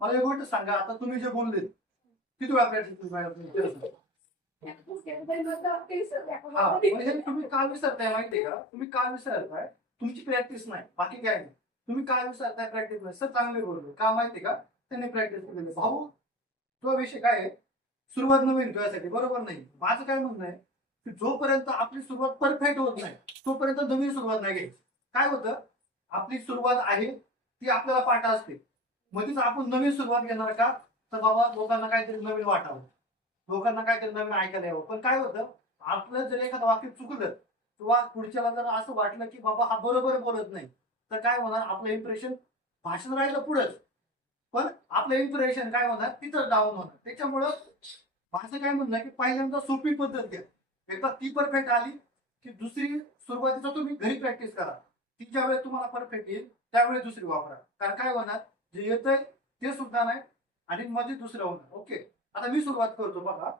मला एक गोष्ट सांगा आता तुम्ही जे बोलले किती वेळा प्रॅक्टिस केली तुम्ही? का विसरताय माहितीये का? तुम्ही का विसरताय? तुमची प्रॅक्टिस नाही बाकी काय नाही. तुम्ही काय विसरताय प्रॅक्टिस नाही? सर चांगले बोलले. का माहितीये का? त्यांनी प्रॅक्टिस केलेली. भाऊ तो विषय काय आहे? सुरुवात नवीन तुझ्यासाठी बरोबर नाही. माझं काय म्हणणं आहे की जोपर्यंत आपली सुरुवात परफेक्ट होत नाही तोपर्यंत नवीन सुरुवात नाही घ्यायची. काय होतं? आपली सुरुवात आहे ती आपल्याला पाठ असते. मध्येच आपण नवीन सुरुवात घेणार का? तर बाबा लोकांना काहीतरी नवीन वाटावं. लोकांना काहीतरी नवीन ऐकायला यावं. पण काय होतं आपलं जर एखादं वाक्य चुकलं किंवा पुढच्याला जर असं वाटलं की बाबा हा बरोबर बोलत नाही तर काय होणार? आपलं इम्प्रेशन भाषण राहिलं पुढंच. पण आपलं इम्प्रेशन काय होणार? तिथं डाऊन होणार. त्याच्यामुळं माझं काय म्हणणं की पहिल्यांदा सोपी पद्धत घ्या. एकदा ती परफेक्ट आली की दुसरी सुरुवातीचा तुम्ही घरी प्रॅक्टिस करा. ती ज्या वेळेस तुम्हाला परफेक्ट येईल त्यावेळेस दुसरी वापरा. कारण काय होणार? जे येतंय ते सुद्धा नाही आणि मध्ये दुसरं होणार. ओके. आता मी सुरुवात करतो बघा.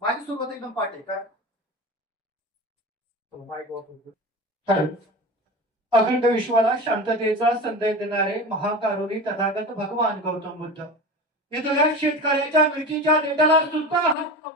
माझी सुरुवात एकदम पाठ आहे. काय? वापरतो. हॅलो. अखंड विश्वाला शांततेचा संदेश देणारे महाकारुणी तथागत भगवान गौतम बुद्ध. इथल्या शेतकऱ्याच्या मिरचीच्या देठाला सुद्धा हात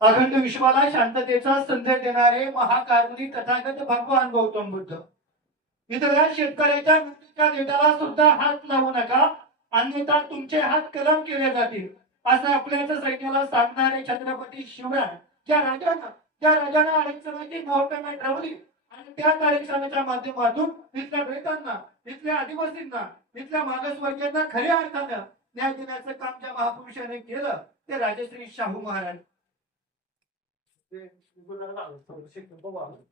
अखंड विश्वाला शांततेचा संदेश देणारे महाकारुणी तथागत भगवान गौतम बुद्ध. इथल्या शेतकऱ्याच्या मृत्यूच्या देठाला सुद्धा हात लावू नका. अन्यथा तुमचे हात कलम केले जातील. असं आपल्याच सैन्याला सांगणारे छत्रपती शिवराय त्या राजानं त्या राजानं आरक्षणाची गव्हर्नमेंट रावली आणि त्या आरक्षणाच्या माध्यमातून इथल्या दलितांना इथल्या आदिवासींना इथल्या मागासवर्गीयांना खऱ्या अर्थानं न्याय देण्याचं काम ज्या महापुरुषाने केलं ते राजश्री शाहू महाराज ते गुरुनानक आलं, थोडं शिकून बघू आलं.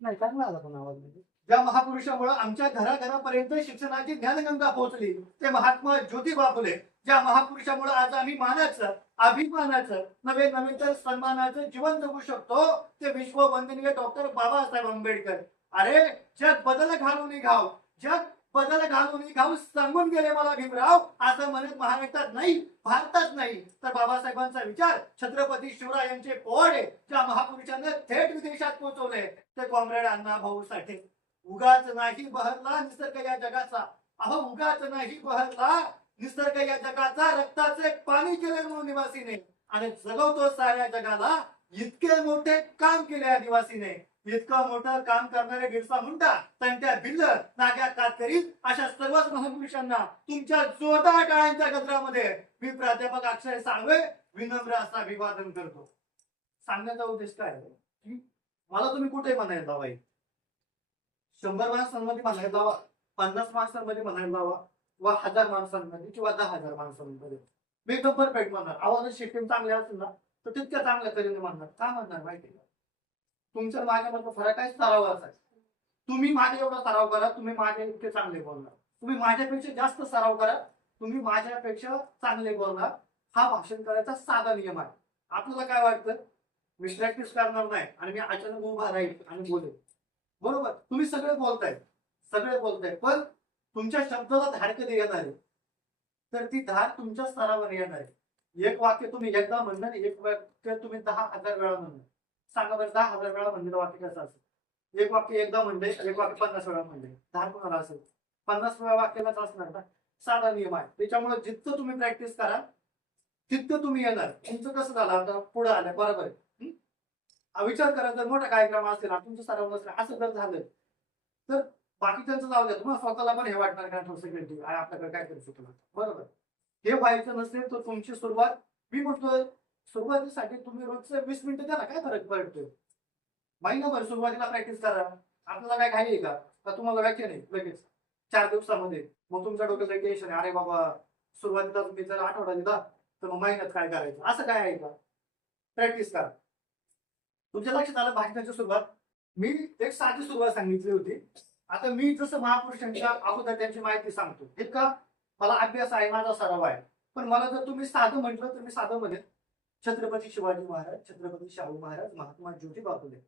नाही चांगला आला पण आवाज म्हणजे. ज्या महापुरुषामुळे आमच्या घराघरापर्यंत शिक्षणाची ज्ञानगंगा पोहोचली ते महात्मा ज्योतिबा फुले ज्या महापुरुषामुळे आज आम्ही मानाचं अभिमानाचं नवे नवे तर सन्मानाचं जीवन जगू शकतो ते विश्ववंदनीय डॉक्टर बाबासाहेब आंबेडकर अरे जग बदल घालून घाव जग बदल घालून घाव सांगून गेले मला भीमराव. असं म्हणत महाराष्ट्रात नाही भारतात नाही. तर बाबासाहेबांचा विचार छत्रपती शिवरायांचे पोवाडे ज्या महापुरुषांना थेट विदेशात पोहोचवले ते कॉम्रेड अण्णा भाऊ साठे. उगाच नाही बहरला निसर्ग या जगाचा. अहो उगाच नाही बहरला निसर्ग या जगाचा. रक्ताचे पाणी केले म्हणून निवासीने. आणि जगवतो साऱ्या जगाला इतके मोठे काम केले आदिवासीने इतकं मोठं काम करणारे बिरसा मुंडा तंट्या भिल्ल नाग्या कातकरी अशा सर्वच महापुरुषांना तुमच्या जोरदार टाळ्यांच्या गजरामध्ये मी प्राध्यापक अक्षय साळवे विनम्र असा अभिवादन करतो. सांगण्याचा उद्देश काय आहे? मला तुम्ही कुठे म्हणायला जावा शंभर माणसांमध्ये म्हणायला लावा पन्नास माणसांमध्ये म्हणायला लावा वा हजार माणसांमध्ये किंवा दहा हजार माणसांमध्ये. मी एकदम परफेक्ट म्हणणार. आवाज शिक्षण चांगले असेल ना तर तितक्या चांगल्या तऱ्हेने म्हणणार. का म्हणणार माहिती आहे का? तुमच्या आणि माझ्यामधला फरक आहे सरावाचा तुम्ही माझ्या एवढा सराव करा तुम्ही माझ्या इतके चांगले बोलणार. तुम्ही माझ्यापेक्षा जास्त सराव करा तुम्ही माझ्यापेक्षा चांगले बोलणार. हा भाषण करायचा साधा नियम आहे. आपल्याला काय वाटतं? मी प्रॅक्टिस करणार नाही आणि मी अचानक उभा राहील आणि बोलेल. बरोबर? तुम्ही सगळे बोलताय. सगळे बोलताय. पण तुमच्या शब्दाला धार कधी येणार आहे? तर ती धार तुमच्या स्तरावर येणार आहे. एक वाक्य तुम्ही एकदा म्हणणार एक वाक्य तुम्ही दहा हजार वेळा म्हणणार. सांगा बरं दहा हजार वेळा म्हणलेलं वाक्य कसं असेल? एक वाक्य एकदा म्हणले एक वाक्य पन्नास वेळा म्हणले. दहा कोणाला असेल? पन्नास वेळा वाक्यालाच असणार ना? साधा नियम आहे. त्याच्यामुळे जितकं तुम्ही प्रॅक्टिस करा तितकं तुम्ही येणार. तुमचं कसं झालं? आता पुढे आलं. बरोबर. आहे हा विचार करा जर मोठा कार्यक्रम असेल तुमचं सराव नसेल असं जर झालं तर बाकीच्यांचं जाऊ द्या. तुम्हाला स्वतःला पण हे वाटणार का? थोडं सेक्रेटरी आपल्याकडे काय करू शकतो? बरोबर. हे व्हायचं नसेल तर तुमची सुरुवात मी म्हणतोय सुरुवातीसाठी तुम्ही रोजचे वीस मिनिटं द्या ना काय फरक पडतोय? महिनाभर सुरुवातीला प्रॅक्टिस करा. आपल्याला काय घाई आहे का? का तुम्हाला व्याख्या नाही? लगेच. चार दिवसामध्ये. मग तुमच्या डोक्याचं टेन्शन आहे. अरे बाबा सुरुवातीला तुम्ही जर आठवडा दिला तर मग महिन्यात काय करायचं? असं काय आहे का? प्रॅक्टिस करा. तुमच्या लक्षात आलं भाषणाची सुरुवात? मी एक साधी सुरुवात सांगितली होती. आता मी जसं महापुरुषांच्या अगोदर त्यांची माहिती सांगतो. इतका मला अभ्यास आहे माझा सराव आहे. पण मला जर तुम्ही साधं म्हटलं तर मी साधं म्हणेन. छत्रपती शिवाजी महाराज छत्रपती शाहू महाराज महात्मा ज्योतिबा फुले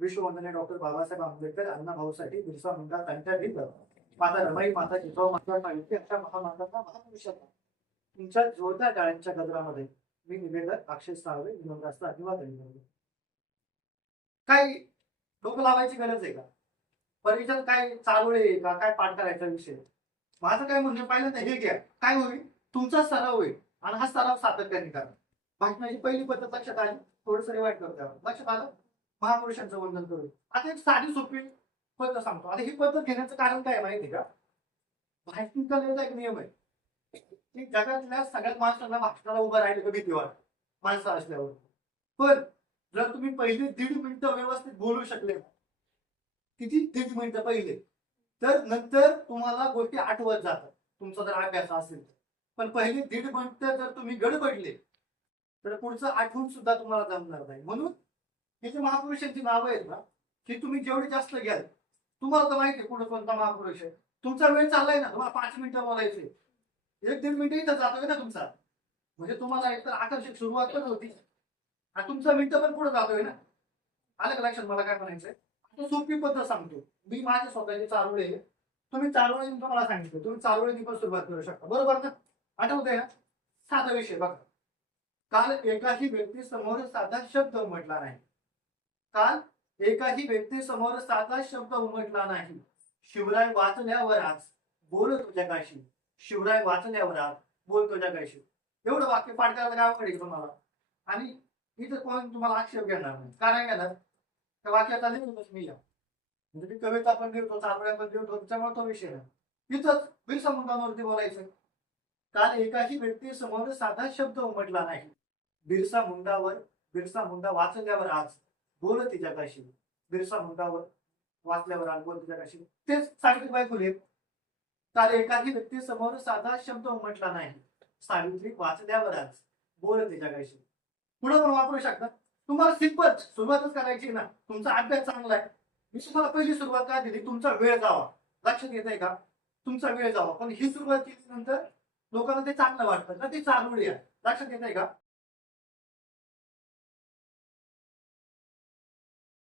विश्ववंदने डॉक्टर बाबासाहेब आंबेडकर अण्णा भाऊसाठी बिरसा मुंडा त्यांच्या भिल्ल माता रमाई माता जिजाऊ माता माहिती अशा महामानवांना महापुरुषांना तुमच्या जोरदार गाळ्यांच्या गजरामध्ये मी निवेदक अक्षय साळवे विनोदास्त अभिवादन काही डोकं लावायची गरज आहे का? परीक्षेत काय चालू आहे का? काय पाठ करायचा विषय? माझं काय म्हणजे पाहिलं तर हे घ्या. काय होईल? तुमचा सराव होईल आणि हा सराव सातत्याने करा. भाषणाची पहिली पद्धत लक्षात आली. थोडस रिवाईट करतो लक्षात आलं? महापुरुषांचं वंदन करू आता एक साधी सोपी पद्धत सांगतो. आता ही पद्धत घेण्याचं कारण काय माहिती आहे का? भाषण कलेचा एक नियम आहे. की जगातल्या सगळ्यात माणसांना भाषणाला उभं राहिलं का भीती वाटत माणसं असल्यावर. पण जर तुम्ही पहिले दीड मिनिटं व्यवस्थित बोलू शकले किती दीड मिनिटं पहिले तर नंतर तुम्हाला गोष्टी आठवत जातात. तुमचा जर अभ्यास असेल पण पहिले दीड मिनिटं जर तुम्ही गडबडले तर पुढचं आठवून सुद्धा तुम्हाला जमणार नाही. म्हणून हे जे महापुरुषांची नावं आहेत ना ही तुम्ही जेवढी जास्त घ्याल तुम्हाला तर माहिती आहे कुठं कोणता महापुरुष आहे. तुमचा वेळ चाललाय ना तुम्हाला पाच मिनिटं बोलायचे एक दीड मिनिट इथं जातोय ना तुमचा. म्हणजे तुम्हाला एकतर आकर्षक सुरुवात पण होती. आणि तुमचा मिनिटं पण पुढे जातोय ना. आलं का लक्षात? मला काय म्हणायचंय? आता सोपी पद्धत सांगतो. मी माझ्या स्वतःची चारोळे तुम्ही चारोळे तुम्हाला सांगितलं. तुम्ही चारोळीनी पण सुरुवात करू शकता. बरोबर ना? आठवतंय ना? साधा विषय बघा. काल एकाही व्यक्ती समोर साधा शब्द उमटला नाही. काल एकाही व्यक्ती समोर साधा शब्द उमटला नाही. शिवराय वाचल्यावर आज बोल तुझ्याकाशी. शिवराय वाचल्यावर आज बोल तुझ्याकाशी. एवढं वाक्य पाठ करायला काय अवघड तुम्हाला. आणि इथं कोण तुम्हाला आक्षेप घेणार नाही. का नाही घेणार? त्या वाक्याचा लिहितोच मी या. म्हणजे मी कविता पण लिहितो चालवड्या पण लिहितो त्यामुळे तो विषय नाही. इथंच बिरसा मुंडांवरती बोलायचं. काल एकाही व्यक्ती समोर साधा शब्द उमटला नाही. बिरसा मुंडावर बिरसा मुंडा वाचल्यावर आज. बोल तिच्याकाशी बिरसा मुंडावर वाचल्यावर आज बोल तिच्याकाशी तेच सावित्रीबाई फुले काल एकाही व्यक्ती समोर साधा शब्द उमटला नाही. सावित्री वाचल्यावर आज. बोल तिच्याकाशी पुढे पण वापरू शकता. तुम्हाला सिंपल सुरुवातच करायची ना. तुमचा अभ्यास चांगला आहे. मी तुम्हाला पहिली सुरुवात काय दिली? तुमचा वेळ जावा. लक्षात येत आहे का? तुमचा वेळ जावा. पण ही सुरुवात केल्यानंतर लोकांना ते चांगलं वाटतं. ना ते चालू आहे? लक्षात येत आहे का?